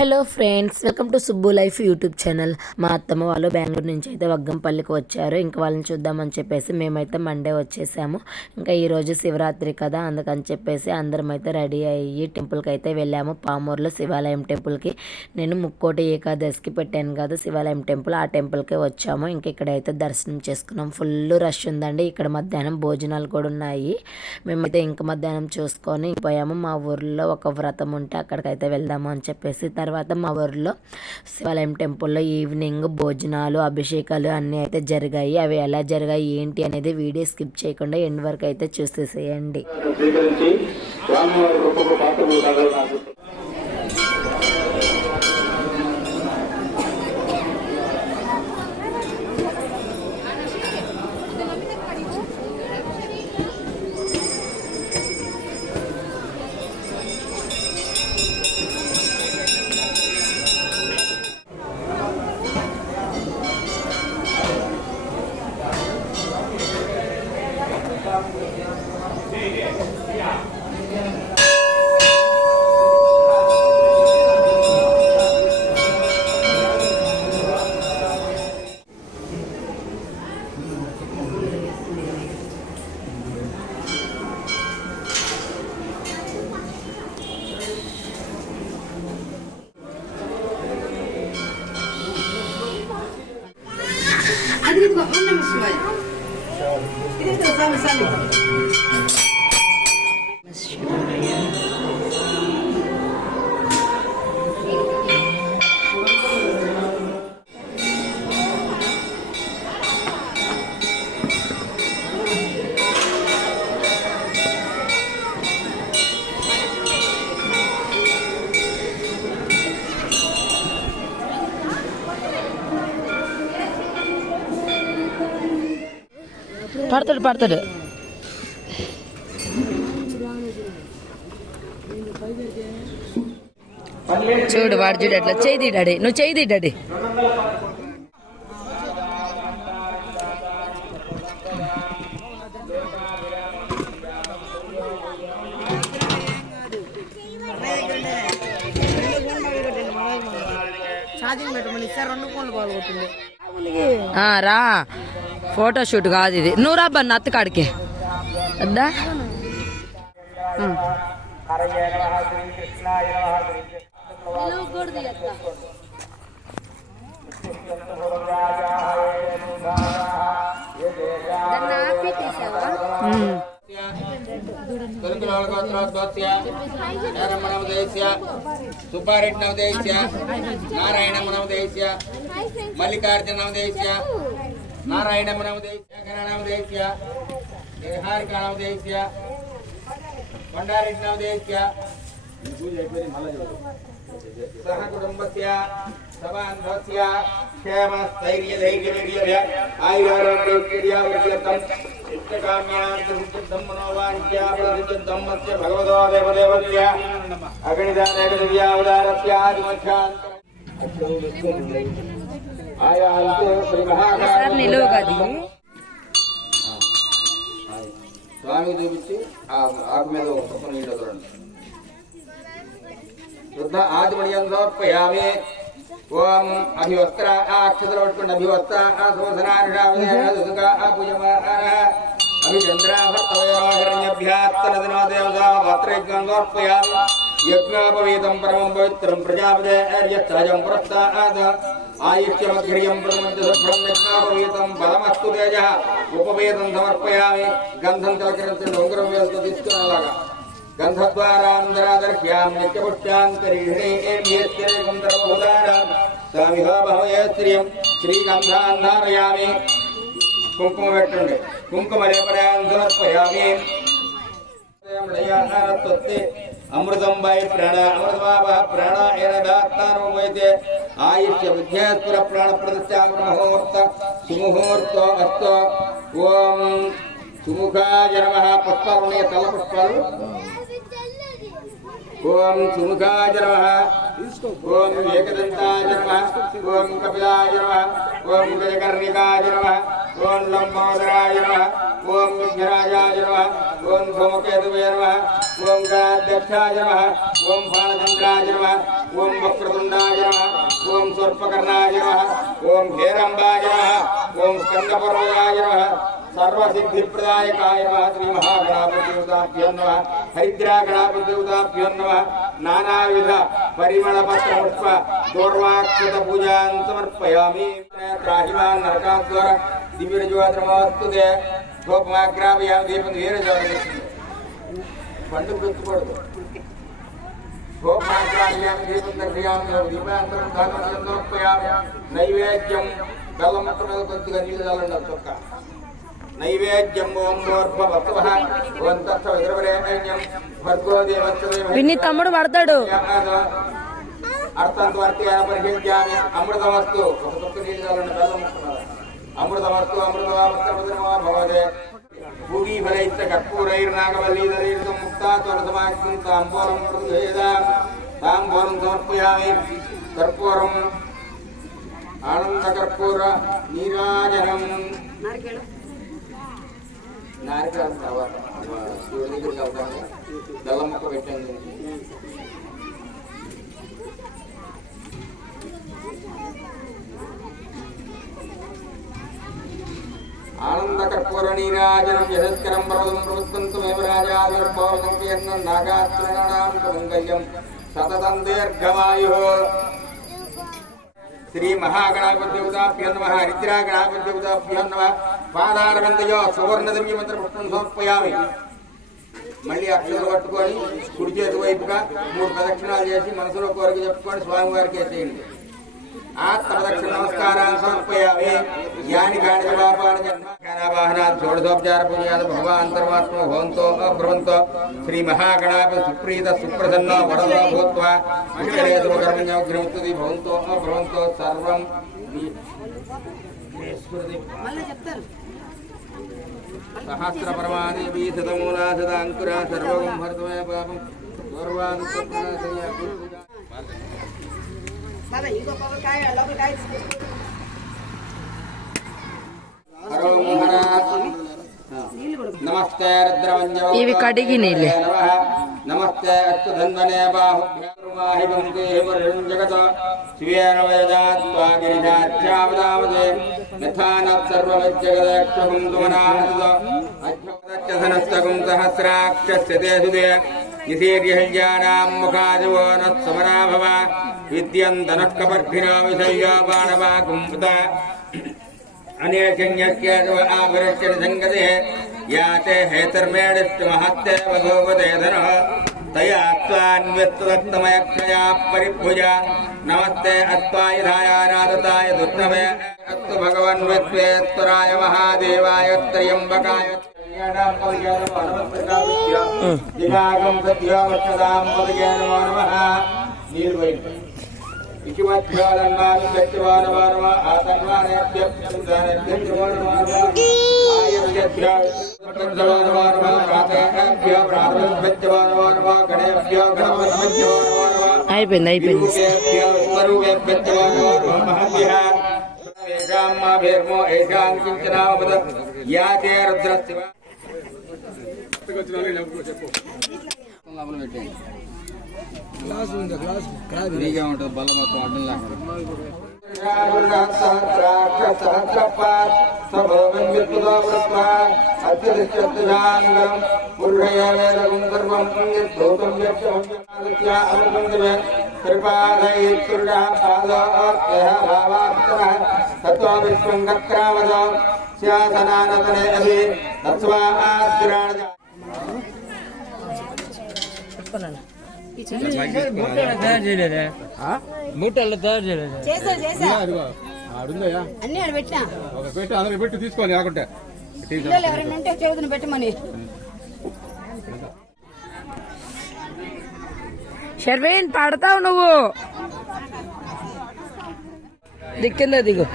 Hello friends, welcome to Subbu life YouTube channel. మా అత్తమ్మ వాళ్ళు బెంగళూరు నుంచి అయితే వగ్గంపల్లికి వచ్చారు. ఇంకా వాళ్ళని చూద్దామని చెప్పేసి మేమైతే మండే వచ్చేసాము. ఇంకా ఈరోజు శివరాత్రి కదా, అందుకని చెప్పేసి అందరం అయితే రెడీ అయ్యి టెంపుల్కి అయితే వెళ్ళాము. పామూరులో శివాలయం టెంపుల్కి. నేను ముక్కోటి ఏకాదశికి పెట్టాను కదా శివాలయం టెంపుల్, ఆ టెంపుల్కే వచ్చాము. ఇంక ఇక్కడైతే దర్శనం చేసుకున్నాం. ఫుల్ రష్ ఉందండి. ఇక్కడ మధ్యాహ్నం భోజనాలు కూడా ఉన్నాయి. మేమైతే ఇంక మధ్యాహ్నం చూసుకొని పోయాము. మా ఊర్లో ఒక వ్రతం ఉంటే అక్కడికైతే వెళ్దాము అని చెప్పేసి. తర్వాత మా ఊరిలో శివాలయం టెంపుల్లో ఈవినింగ్ భోజనాలు, అభిషేకాలు అన్నీ అయితే జరిగాయి. అవి ఎలా జరిగాయి ఏంటి అనేది వీడియో స్కిప్ చేయకుండా ఎండ్ వరకు అయితే చూసేసేయండి. పడతాడు చూడు, వాడు చూడు అట్లా చేయి డాడీ, నువ్వు చేయి డాడీ. రా, ఫోటో షూట్ కాదు ఇది. నువ్వు రాబ్బా అత్త కాడికి వద్దా. సుబ్బారెడ్డి నవదేశ్య, నారాయణ నవదేశ్య, మల్లికార్జున నవదేశ్య, నారాయణ నవదేశ్య, గణనవదేశ్య, హారిక నవదేశ్య, కొండారెడ్డి నవదేశ్య, సహ కుటుంబస్య సమాన్వస్య క్షేమ స్థైర్య ధైర్య ఆయురారోగ్యం ఇష్టకామ్యార్థం మనోవాంఛాఫలసిద్ధం మత్స్య భగవతో దేవదేవస్య అగణితానేక దివ్యావతారస్య ఆదిమధ్యాంత స్వామి చూపించి ఆకు మీద ఒక నీళ్ళు వదలండి. శుద్ధ ఆదిమణియం సమర్పయామి. ఓం అభివస్త్ర అక్షతలు పట్టుకుని అభివస్త్ర శోధనానుషాభ్యాత్తనదినో దేవతాత్రయజ్ఞం సమర్పయామి. యజ్ఞోపవీతం పరమం పవిత్రం ప్రజాపదేర్యత్రయం పురస్తాద్ ఆయుష్యమగ్రియం ప్రథమంత్యశుభ్రం యజ్ఞోపవీతం పరమస్తు తేజ ఉపవేదం సమర్పయామి. గంధం తిలకరించండి, ఉంగరం వేలతో తీసుకుని అలాగా గంధద్వారాంతరాదర్శ్యాం నిత్యపుష్టాంతరిహేం స్వామిహోభవయశ్రియం శ్రీగంధాంధారయామి. కుంకుమ పెట్టండి, కుంకుమ లేపడాన్ని సమర్పయామి. అమృతం వై ప్రాణ అమృతమాప ప్రాణాయన దాత్తానోపైతే ఆయుష్య విద్యాస్పుర ప్రాణ ప్రతిష్టాముహూర్త సుముహూర్తో అస్తో. ఓం సుముఖాయ నమః. పుష్పాలు ఉన్నాయి, తల పుష్పాలు. ఓం సుముఖాయ నమః. ఓం ఏకదంతాయ నమః. ఓం కపిలాయ నమః. ఓం గజకర్ణికాయ నమః. ఓం లంబోదరాయ నమః. ఓం విఘ్నరాజాయ నమః. ఓం ధూమకేతువే నమః. ఓం గాధ్యక్షాయ నమః. ఓం బాలచంద్రాయ నమః. ఓం వక్రతుండ वक्रतुण्डाय नमः ओम सर्पकर्णाय नमः ओम हेरंबाय नमः ओम स्कंदपर्वताय नमः सर्वसिद्धिप्रदायकाय नमः श्री महागणापतिदेवताभ्यो नमः हरिद्रागणापतिदेवताभ्यो नमः नानाविध परिमलपत्रपुष्प दूर्वाक्षतपूजां समर्पयामि त्राहिमान् नरकासुर दिव्यज्योतिर्मोस्तुते धूपमाग्रापयामि दीपं वीरज्योतिः पंडु गुर्तुकोडु धूपमाग्रापयामि दीपं दर्शयामि दीपान्तरं दानं समर्पयामि नैवेद्यं बेल्लमुక్కలు కొద్దిగా నీళ్ళు చల్లండి చొక్క నైవేద్యం ఓం దోర్భవత్వః ఓం తత్సవితుర్వరేణ్యం భర్గో దేవస్య విన్ని తమ్ముడు పడతాడు అర్థంతవర్త్యాన పరిహించామి అమృతమస్తు ఒక చొక్క నీళ్ళు చల్లండి బెల్లముక్కలు అమృతమస్తు అమృతమస్తమా భవదే భూమి ఫలైశ్చ కర్పూరైర్నాగవల్లీధరైర్తం ముక్తా తులసమాక్తం తాంబూలం ప్రతివేద తాంబూలం సమర్పయామి కర్పూరం ఆనంద కర్పూర నీరాజనం నారికేళం తర్వాత శివుడి దగ్గరికి వెళ్తాను బెల్లం ముక్క పెట్టండి ఆనంద కర్పూర నీరాజనం యశస్కరం పర్వతం ప్రవృత్తంతమేవ రాజావిర్భవతం కీర్ణం నాగాస్త్రణాం మంగళ్యం సతతం దీర్ఘమాయు శ్రీ మహాగణాపతిదేవతాభ్యో నమః హరిద్రాగణాపతిదేవతాభ్యో నమః పాదారవిందయో సువర్ణదివ్య మంత్ర పుష్పం సమర్పయామి మళ్ళీ అక్షరాలు పట్టుకొని కుడి చేతి వైపుగా 3 ప్రదక్షిణాలు చేసి మనసులో కోరిక చెప్పుకొని స్వామివారికి వేసేయండి ఆత్మదక్షిణ నమస్కారాన్ని సమర్పయామి యాని గాని పాపాని జన్మవాహనాత్ షోడశోపచార పూజయాద భగవాంతర్వాత్మ భవంతో అబ్రవంతో శ్రీ మహాగణాపతి సుప్రీత సుప్రసన్న వరదో భూత్వా ఇష్టరే శుభకర్మణ్యోగ్రముక్తి భవంతో అబ్రవంతో సర్వం సహస్ర పరమాదేవి శతమూలా శతాంకురా సర్వం భరతమయ పాపం గౌరవాదుప్రసయ నమస్తే ఇవి కడిగి నీళ్ళే నమస్తే అస్తు ధన్వనే బాహుభ్యారుమాహివంతే జగత శివేన వేదాత్వాగిరిజాధ్యావదామదే యథానః సర్వమిజ్జగదక్షం తుమనాహద అధ్యవదచ్చధనస్తకం సహస్రాక్షస్య తే సుదే నిశీర్యహల్యానాం ముఖాదివో నత్సమరాభవ విద్యం ధనఃకపర్భినో విశల్యో బాణవాకుంభుత అనేకన్యస్యేవ ఆభరస్య సంగతే యాతే హేతర్మేణస్య మహత్తే వధూపతే ధనః తయా త్వాన్విస్తదత్తమయక్షయా పరిభుజ నమస్తే అత్వాయుధాయానాదతాయ దుర్నమే అస్తు భగవన్ విశ్వేశ్వరాయ మహాదేవాయ త్రయంబకాయ దినాగం సత్యావచ్చదాం పదగే నమో నమః నీరు బయట ఇకిమధ్యాలన్నాని గచ్చవానవానవ ఆతన్వానేభ్య సంధానేభ్య ఆయభ్యవానవానవ కాతేభ్య ప్రాణభ్యవానవానవ గణేభ్య గణపతిభ్యవానవానవ అయిపోయింది స్వరూపేభ్యవానవానవ మహభ్యః ఏషాం మాభేర్మో ఏషాం కించనావద యాతే రుద్రస్య ఫ్రీగా ఉంటుంది బల్ల మొత్తం అడ్డం మూటల్లో తయారు చేయలేదు అన్ని ఆడ పెట్టినా పెట్టి అందరూ పెట్టి తీసుకోవాలి లేకుంటే పిల్లలు ఎవరైనా ఉంటే చేతులు పెట్టమని షర్వేన్ పడతావు నువ్వు దిక్కిందా దిగు